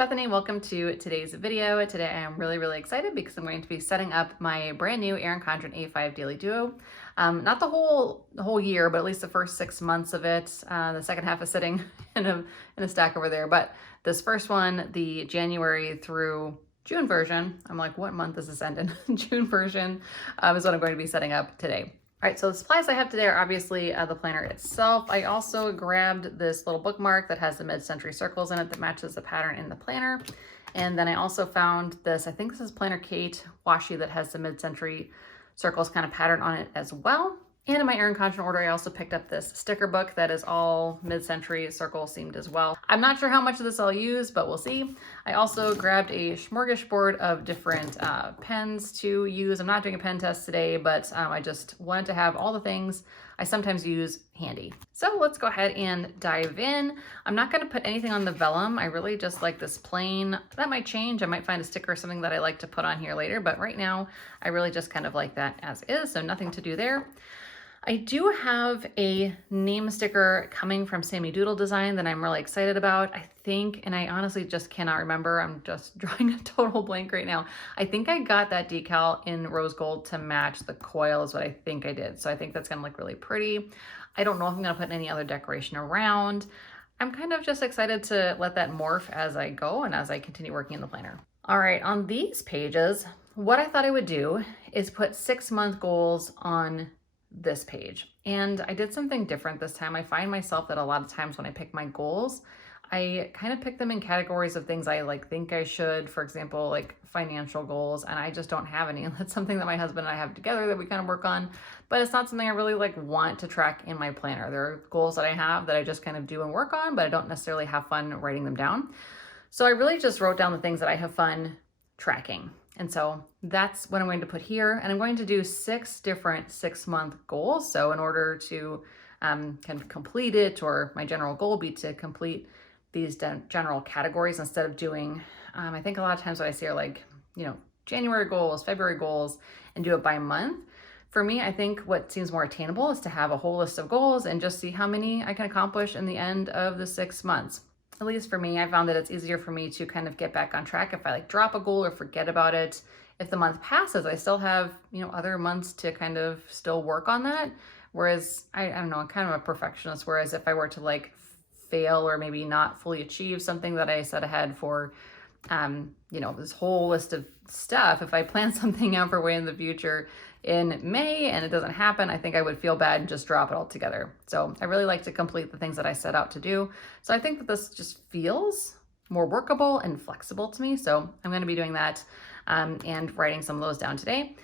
Bethany. Welcome to today's video. Today I am really excited because I'm going to be setting up my brand new Erin Condren A5 Daily Duo. Not the whole year, but at least the first 6 months of it. The second half is sitting in a stack over there. But this first one, the January through June version, I'm like, what month does this end in? June version is what I'm going to be setting up today. All right, so the supplies I have today are obviously the planner itself. I also grabbed this little bookmark that has the mid-century circles in it that matches the pattern in the planner. And then I also found this, I think this is Planner Kate washi that has the mid-century circles kind of pattern on it as well. And in my Erin Condren order, I also picked up this sticker book that is all mid-century circle themed as well. I'm not sure how much of this I'll use, but we'll see. I also grabbed a smorgasbord of different pens to use. I'm not doing a pen test today, but I just wanted to have all the things I sometimes use handy. So let's go ahead and dive in. I'm not going to put anything on the vellum. I really just like this plain. That might change. I might find a sticker or something that I like to put on here later, but right now I really just kind of like that as is, so nothing to do there. I do have a name sticker coming from Sammy Doodle Design that I'm really excited about. I think, and I honestly just cannot remember, I'm just drawing a total blank right now. I think I got that decal in rose gold to match the coil is what I think I did. So I think that's gonna look really pretty. I don't know if I'm gonna put any other decoration around. I'm kind of just excited to let that morph as I go and as I continue working in the planner. All right, on these pages, what I thought I would do is put 6-month goals on this page. And I did something different this time. I find myself that a lot of times when I pick my goals, I kind of pick them in categories of things I think I should, for example, like financial goals, and I just don't have any. And that's something that my husband and I have together that we kind of work on, but it's not something I really want to track in my planner. There are goals that I have that I just kind of do and work on, but I don't necessarily have fun writing them down. So I really just wrote down the things that I have fun tracking. And so that's what I'm going to put here. And I'm going to do 6 different 6-month goals. So in order to kind of complete it, or my general goal be to complete these general categories instead of doing, I think a lot of times what I see are January goals, February goals, and do it by month. For me, I think what seems more attainable is to have a whole list of goals and just see how many I can accomplish in the end of the 6 months. At least for me, I found that it's easier for me to kind of get back on track if I drop a goal or forget about it. If the month passes, I still have, other months to kind of still work on that. Whereas I don't know, I'm kind of a perfectionist. Whereas if I were to fail or maybe not fully achieve something that I set ahead for, this whole list of stuff, if I plan something out for way in the future in May and it doesn't happen, I think I would feel bad and just drop it altogether. So I really like to complete the things that I set out to do. So I think that this just feels more workable and flexible to me. So I'm going to be doing that and writing some of those down today.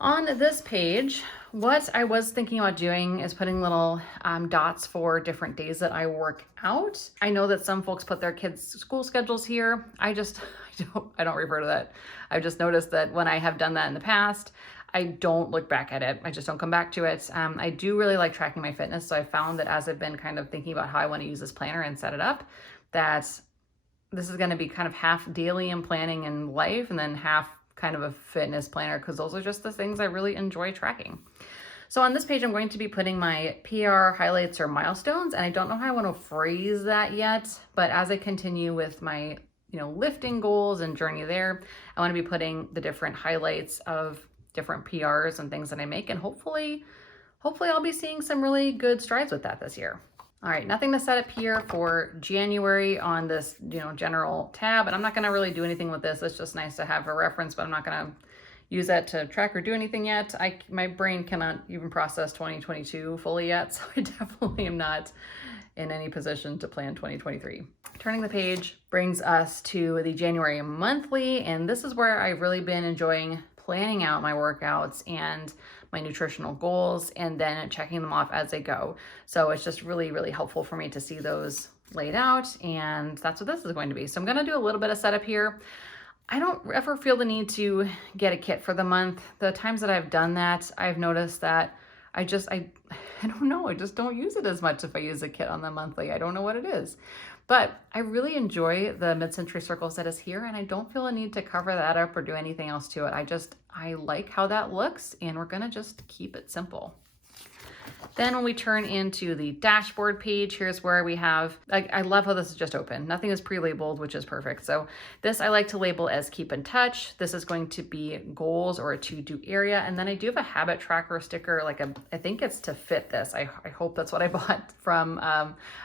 On this page, what I was thinking about doing is putting little dots for different days that I work out. I know that some folks put their kids' school schedules here. I don't refer to that. I've just noticed that when I have done that in the past, I don't look back at it. I just don't come back to it. I do really like tracking my fitness. So I found that as I've been kind of thinking about how I want to use this planner and set it up, that this is going to be kind of half daily and planning in life and then half kind of a fitness planner, because those are just the things I really enjoy tracking. So on this page, I'm going to be putting my PR highlights or milestones, and I don't know how I want to phrase that yet, but as I continue with my lifting goals and journey there, I want to be putting the different highlights of different PRs and things that I make, and hopefully I'll be seeing some really good strides with that this year. All right, nothing to set up here for January on this, general tab, and I'm not gonna really do anything with this. It's just nice to have a reference, but I'm not gonna use that to track or do anything yet. My brain cannot even process 2022 fully yet, so I definitely am not in any position to plan 2023. Turning the page brings us to the January monthly, and this is where I've really been enjoying planning out my workouts and my nutritional goals and then checking them off as they go. So it's just really helpful for me to see those laid out, and that's what this is going to be. So I'm going to do a little bit of setup here. I don't ever feel the need to get a kit for the month. The times that I've done that, I've noticed that I don't know, I just don't use it as much if I use a kit on the monthly. I don't know what it is. But I really enjoy the mid-century circles that is here, and I don't feel a need to cover that up or do anything else to it. I like how that looks, and we're gonna just keep it simple. Then when we turn into the dashboard page, here's where we have, I love how this is just open. Nothing is pre-labeled, which is perfect. So this I like to label as keep in touch. This is going to be goals or a to-do area. And then I do have a habit tracker sticker, I think it's to fit this. I hope that's what I bought from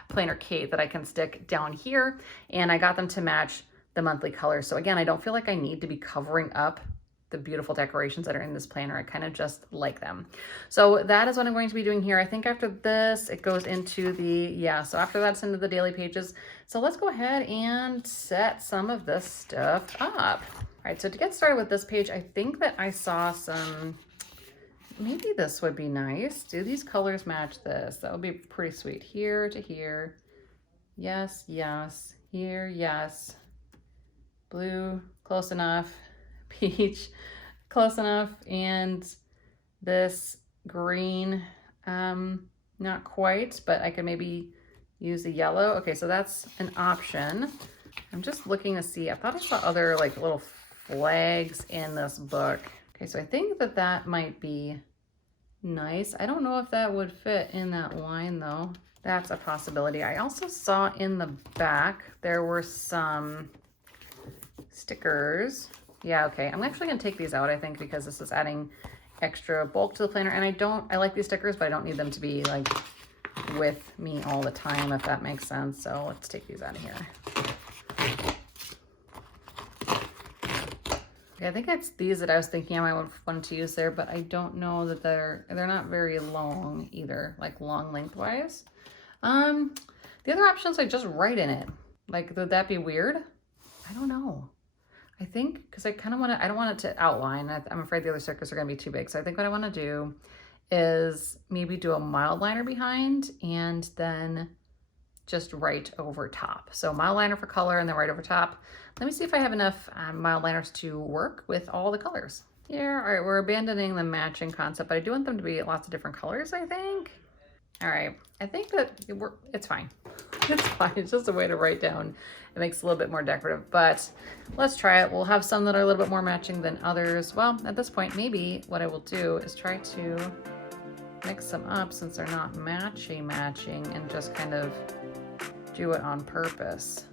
Planner Kate that I can stick down here. And I got them to match the monthly colors. So again, I don't feel like I need to be covering up the beautiful decorations that are in this planner. I kind of just like them. So that is what I'm going to be doing here. I think after this, it goes into so after that's into the daily pages. So let's go ahead and set some of this stuff up. All right, so to get started with this page, I think that I saw maybe this would be nice. Do these colors match this? That would be pretty sweet. Here to here. Yes, yes. Here, yes. Blue, close enough. Peach, close enough. And this green, not quite, but I could maybe use the yellow. Okay, so that's an option. I'm just looking to see, I thought I saw other like little flags in this book. Okay, so I think that that might be nice. I don't know if that would fit in that line though. That's a possibility. I also saw in the back, there were some stickers. Yeah, okay. I'm actually gonna take these out, I think, because this is adding extra bulk to the planner. And I like these stickers, but I don't need them to be like with me all the time, if that makes sense. So let's take these out of here. Okay, I think it's these that I was thinking I might want to use there, but I don't know that they're not very long either, like long lengthwise. The other options I just write in it. Like, would that be weird? I don't know. I think, because I kind of want to, I don't want it to outline. I'm afraid the other stickers are going to be too big. So I think what I want to do is maybe do a mild liner behind and then just write over top. So mild liner for color and then right over top. Let me see if I have enough mild liners to work with all the colors. Yeah, all right, we're abandoning the matching concept, but I do want them to be lots of different colors, I think. All right, I think that it's fine. It's fine, it's just a way to write down. It makes it a little bit more decorative, but let's try it. We'll have some that are a little bit more matching than others. Well, at this point, maybe what I will do is try to mix them up since they're not matching and just kind of do it on purpose.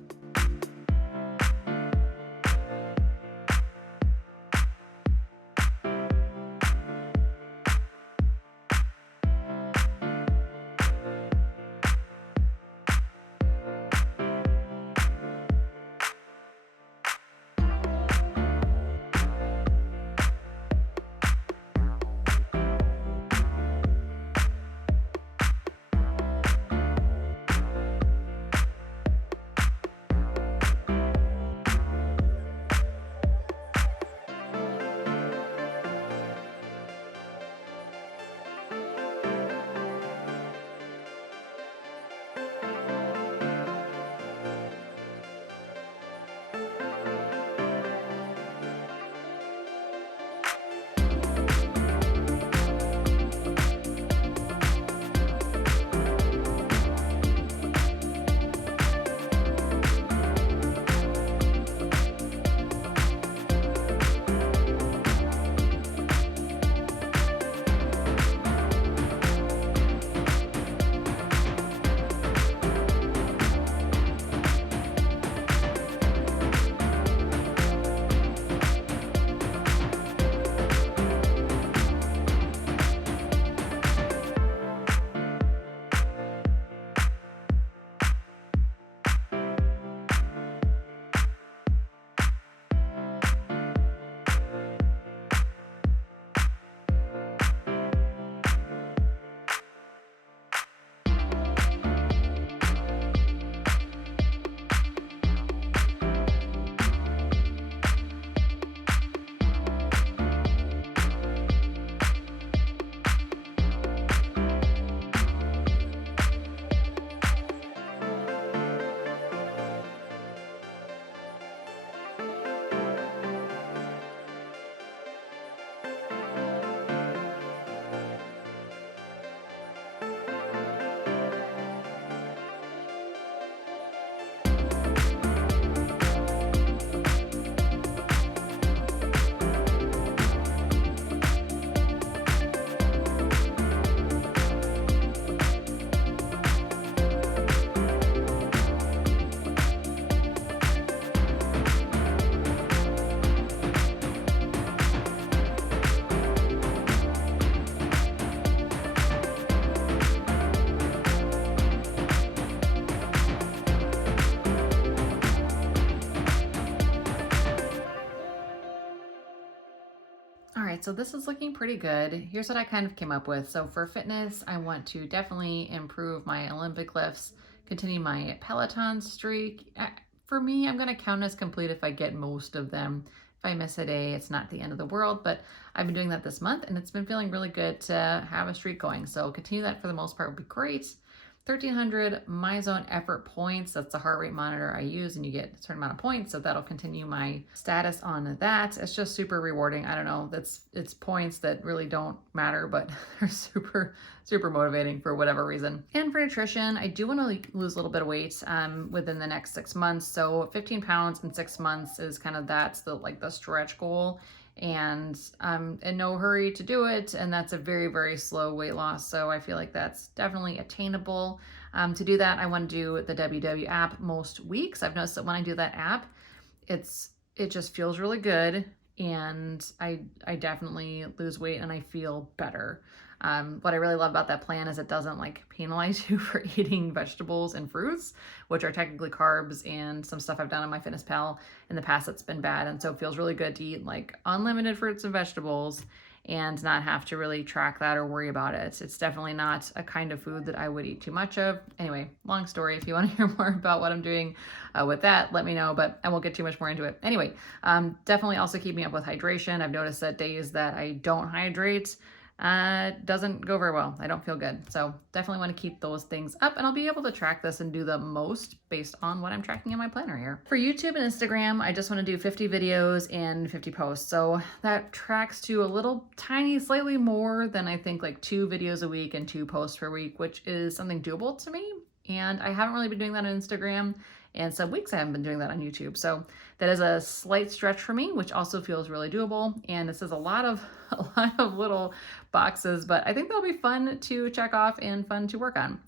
All right, so this is looking pretty good. Here's what I kind of came up with. So for fitness, I want to definitely improve my Olympic lifts, continue my Peloton streak. For me, I'm going to count as complete if I get most of them. If I miss a day, it's not the end of the world, but I've been doing that this month and it's been feeling really good to have a streak going. So continue that for the most part would be great. 1,300 MyZone effort points. That's the heart rate monitor I use, and you get a certain amount of points. So that'll continue my status on that. It's just super rewarding. I don't know. It's points that really don't matter, but they're super, super motivating for whatever reason. And for nutrition, I do want to lose a little bit of weight within the next 6 months. So 15 pounds in 6 months is kind of that's the stretch goal. And I'm in no hurry to do it, and that's a very, very slow weight loss, so I feel like that's definitely attainable. To do that, I want to do the WW app most weeks. I've noticed that when I do that app, it just feels really good, and I definitely lose weight and I feel better. What I really love about that plan is it doesn't penalize you for eating vegetables and fruits, which are technically carbs, and some stuff I've done on my MyFitnessPal in the past that's been bad. And so it feels really good to eat unlimited fruits and vegetables and not have to really track that or worry about it. It's definitely not a kind of food that I would eat too much of. Anyway, long story. If you want to hear more about what I'm doing with that, let me know, but I won't get too much more into it. Anyway, definitely also keeping up with hydration. I've noticed that days that I don't hydrate, doesn't go very well. I don't feel good. So definitely want to keep those things up, and I'll be able to track this and do the most based on what I'm tracking in my planner here. For YouTube and Instagram, I just want to do 50 videos and 50 posts. So that tracks to a little tiny, slightly more than I think 2 videos a week and 2 posts per week, which is something doable to me. And I haven't really been doing that on Instagram, and some weeks I haven't been doing that on YouTube. So that is a slight stretch for me, which also feels really doable. And this is a lot of little boxes, but I think they'll be fun to check off and fun to work on.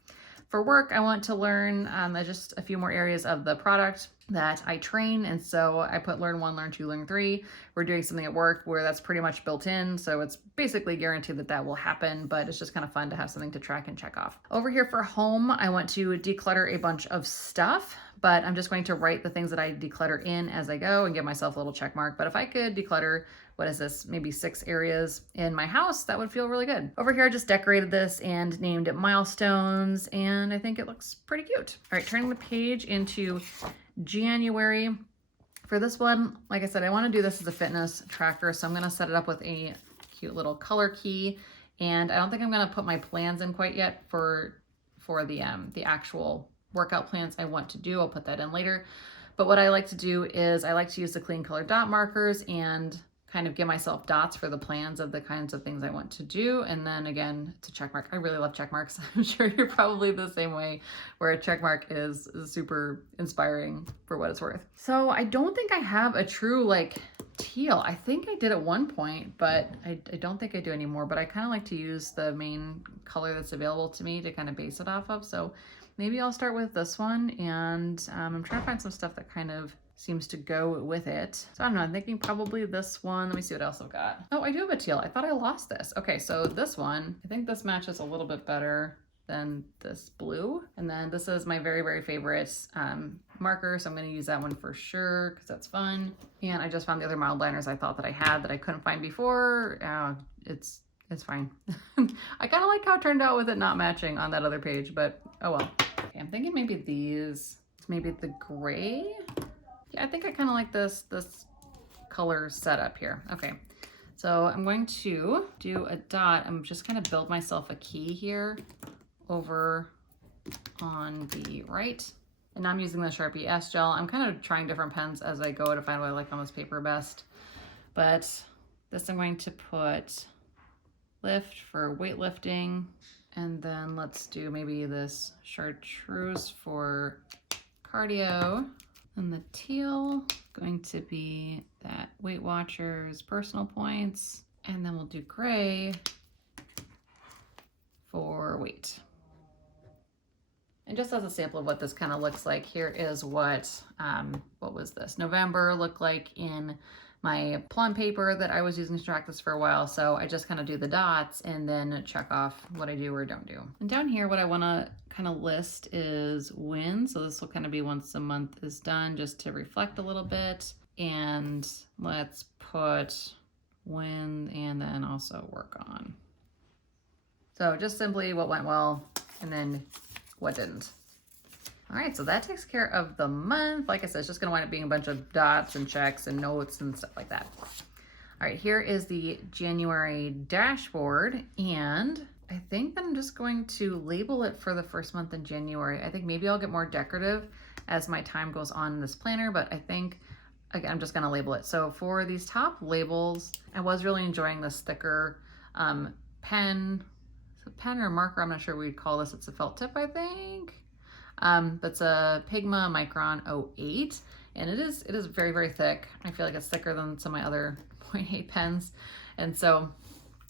For work, I want to learn just a few more areas of the product that I train. And so I put learn 1, learn 2, learn 3. We're doing something at work where that's pretty much built in. So it's basically guaranteed that that will happen, but it's just kind of fun to have something to track and check off. Over here for home, I want to declutter a bunch of stuff, but I'm just going to write the things that I declutter in as I go and give myself a little check mark. But if I could declutter, what is this, maybe 6 areas in my house, that would feel really good. Over here, I just decorated this and named it milestones, and I think it looks pretty cute. All right, turning the page into January. For this one, like I said, I want to do this as a fitness tracker, so I'm going to set it up with a cute little color key, and I don't think I'm going to put my plans in quite yet for the actual workout plans I want to do. I'll put that in later. But what I like to do is I like to use the clean color dot markers and kind of give myself dots for the plans of the kinds of things I want to do. And then again, to check mark. I really love check marks. I'm sure you're probably the same way, where a check mark is super inspiring for what it's worth. So I don't think I have a true teal. I think I did at one point, but I don't think I do anymore. But I kind of like to use the main color that's available to me to kind of base it off of. So maybe I'll start with this one, and I'm trying to find some stuff that kind of seems to go with it. So I don't know, I'm thinking probably this one. Let me see what else I've got. Oh, I do have a teal. I thought I lost this. Okay, so this one, I think this matches a little bit better than this blue. And then this is my very, very favorite marker, so I'm gonna use that one for sure, because that's fun. And I just found the other mild liners I thought that I had that I couldn't find before. It's fine. I kind of like how it turned out with it not matching on that other page, but oh well. Okay, I'm thinking maybe these, maybe the gray. Yeah, I think I kind of like this color setup here. Okay, so I'm going to do a dot. I'm just kind of build myself a key here over on the right. And now I'm using the Sharpie S gel. I'm kind of trying different pens as I go to find what I like on this paper best. But this I'm going to put lift for weightlifting. And then let's do maybe this chartreuse for cardio. And the teal going to be that Weight Watchers personal points. And then we'll do gray for weight. And just as a sample of what this kind of looks like, here is what was this? November looked like in my plum paper that I was using to track this for a while. So I just kind of do the dots and then check off what I do or don't do. And down here, what I want to kind of list is wins. So this will kind of be once a month is done, just to reflect a little bit. And let's put when, and then also work on. So just simply what went well and then what didn't. All right, so that takes care of the month. Like I said, it's just gonna wind up being a bunch of dots and checks and notes and stuff like that. All right, here is the January dashboard, and I think that I'm just going to label it for the first month in January. I think maybe I'll get more decorative as my time goes on in this planner, but I think, again, I'm just gonna label it. So for these top labels, I was really enjoying this thicker pen or marker, I'm not sure what we'd call this. It's a felt tip, I think. That's a Pigma Micron 08, and it is very, very thick. I feel like it's thicker than some of my other 0.8 pens. And so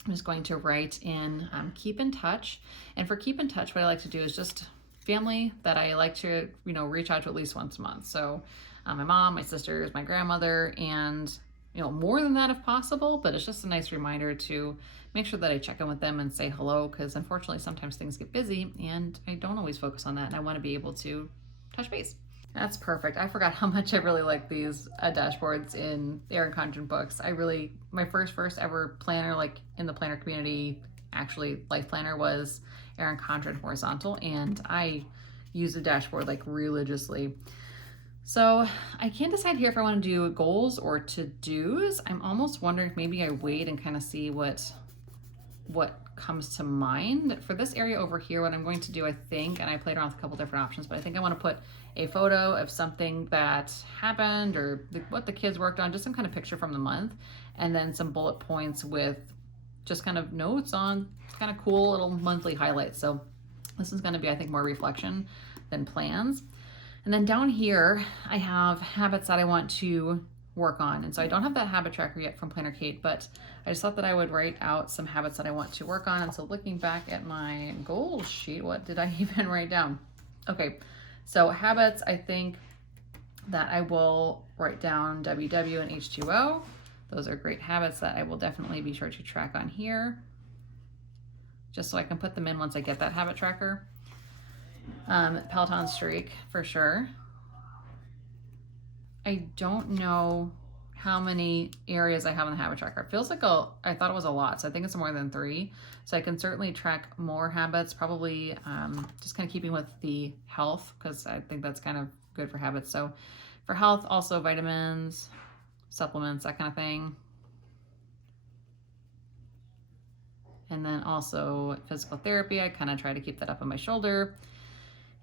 I'm just going to write in keep in touch. And for keep in touch, what I like to do is just family that I like to, you know, reach out to at least once a month. So my mom, my sisters, my grandmother, and, you know, more than that if possible, but it's just a nice reminder to make sure that I check in with them and say hello, because unfortunately sometimes things get busy and I don't always focus on that, and I want to be able to touch base. That's perfect. I forgot how much I really like these dashboards in the Erin Condren books. My first ever planner, like in the planner community, actually life planner, was Erin Condren horizontal, and I use the dashboard like religiously. So I can't decide here if I want to do goals or to-dos. I'm almost wondering if maybe I wait and kind of see what comes to mind. For this area over here, what I'm going to do, I think, and I played around with a couple different options, but I think I want to put a photo of something that happened or what the kids worked on, just some kind of picture from the month, and then some bullet points with just kind of notes on kind of cool little monthly highlights. So this is going to be, I think, more reflection than plans. And then down here, I have habits that I want to work on. And so I don't have that habit tracker yet from Planner Kate, but I just thought that I would write out some habits that I want to work on. And so looking back at my goals sheet, what did I even write down? Okay, so habits, I think that I will write down WW and H2O. Those are great habits that I will definitely be sure to track on here, just so I can put them in once I get that habit tracker. Peloton streak for sure. I don't know how many areas I have in the habit tracker. It feels like I thought it was a lot, so I think it's more than 3. So I can certainly track more habits, probably just kind of keeping with the health, because I think that's kind of good for habits. So for health, also vitamins, supplements, that kind of thing. And then also physical therapy, I kind of try to keep that up on my shoulder.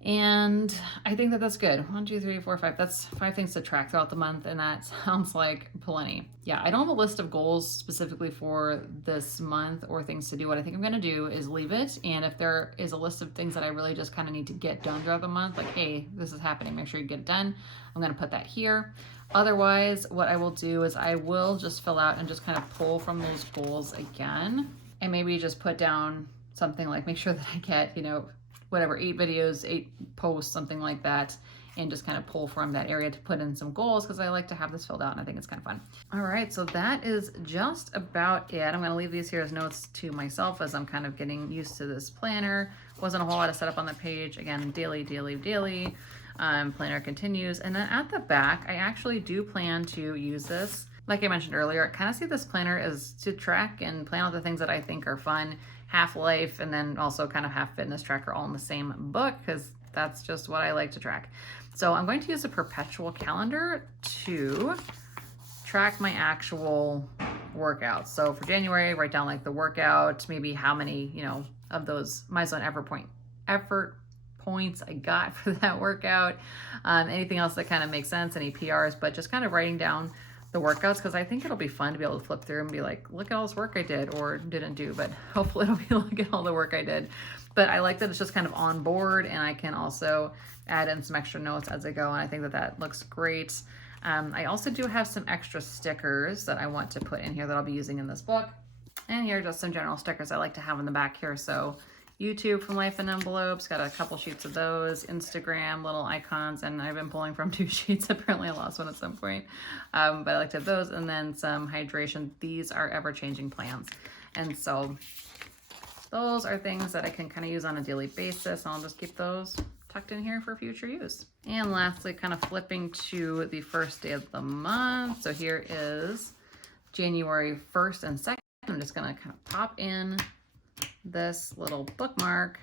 And I think that that's good. 1, 2, 3, 4, 5. That's 5 things to track throughout the month, and that sounds like plenty. Yeah, I don't have a list of goals specifically for this month or things to do. What I think I'm gonna do is leave it, and if there is a list of things that I really just kind of need to get done throughout the month, like, hey, this is happening, make sure you get it done, I'm gonna put that here. Otherwise, what I will do is I will just fill out and just kind of pull from those goals again, and maybe just put down something like, make sure that I get, you know, whatever, 8 videos, 8 posts, something like that, and just kind of pull from that area to put in some goals, because I like to have this filled out and I think it's kind of fun. All right, so that is just about it. I'm gonna leave these here as notes to myself as I'm kind of getting used to this planner. Wasn't a whole lot of setup on the page. Again, daily, planner continues. And then at the back, I actually do plan to use this. Like I mentioned earlier, I kind of see this planner as to track and plan out the things that I think are fun, half life, and then also kind of half fitness tracker all in the same book, because that's just what I like to track. So I'm going to use a perpetual calendar to track my actual workouts. So for January, write down like the workout, maybe how many, you know, of those milestone effort points I got for that workout. Anything else that kind of makes sense, any PRs, but just kind of writing down the workouts, because I think it'll be fun to be able to flip through and be like, look at all this work I did or didn't do, but hopefully it'll be look at all the work I did. But I like that it's just kind of on board, and I can also add in some extra notes as I go, and I think that that looks great. I also do have some extra stickers that I want to put in here that I'll be using in this book. And here are just some general stickers I like to have in the back here. So YouTube from Life in Envelopes, got a couple sheets of those, Instagram, little icons, and I've been pulling from 2 sheets. Apparently I lost one at some point, but I like to have those, and then some hydration. These are ever-changing plans, and so those are things that I can kind of use on a daily basis. I'll just keep those tucked in here for future use. And lastly, kind of flipping to the first day of the month. So here is January 1st and 2nd. I'm just gonna kind of pop in this little bookmark.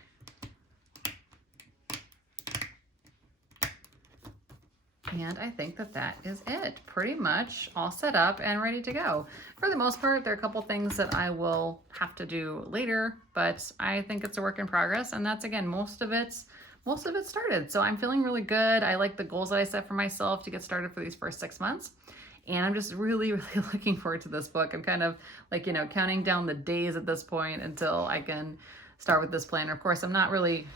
And I think that that is it. Pretty much all set up and ready to go. For the most part, there are a couple things that I will have to do later, but I think it's a work in progress. And that's, again, most of it started. So I'm feeling really good. I like the goals that I set for myself to get started for these first 6 months. And I'm just really, really looking forward to this book. I'm kind of like, counting down the days at this point until I can start with this planner. Of course, I'm not really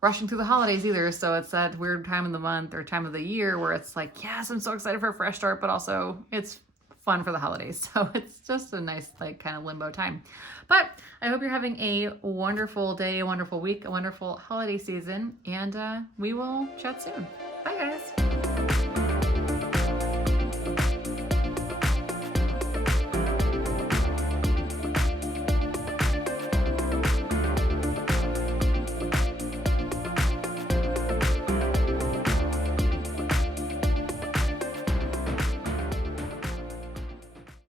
rushing through the holidays either, so it's that weird time of the month or time of the year where it's like, yes, I'm so excited for a fresh start, but also it's fun for the holidays. So it's just a nice, like, kind of limbo time. But I hope you're having a wonderful day, a wonderful week, a wonderful holiday season, and we will chat soon. Bye, guys.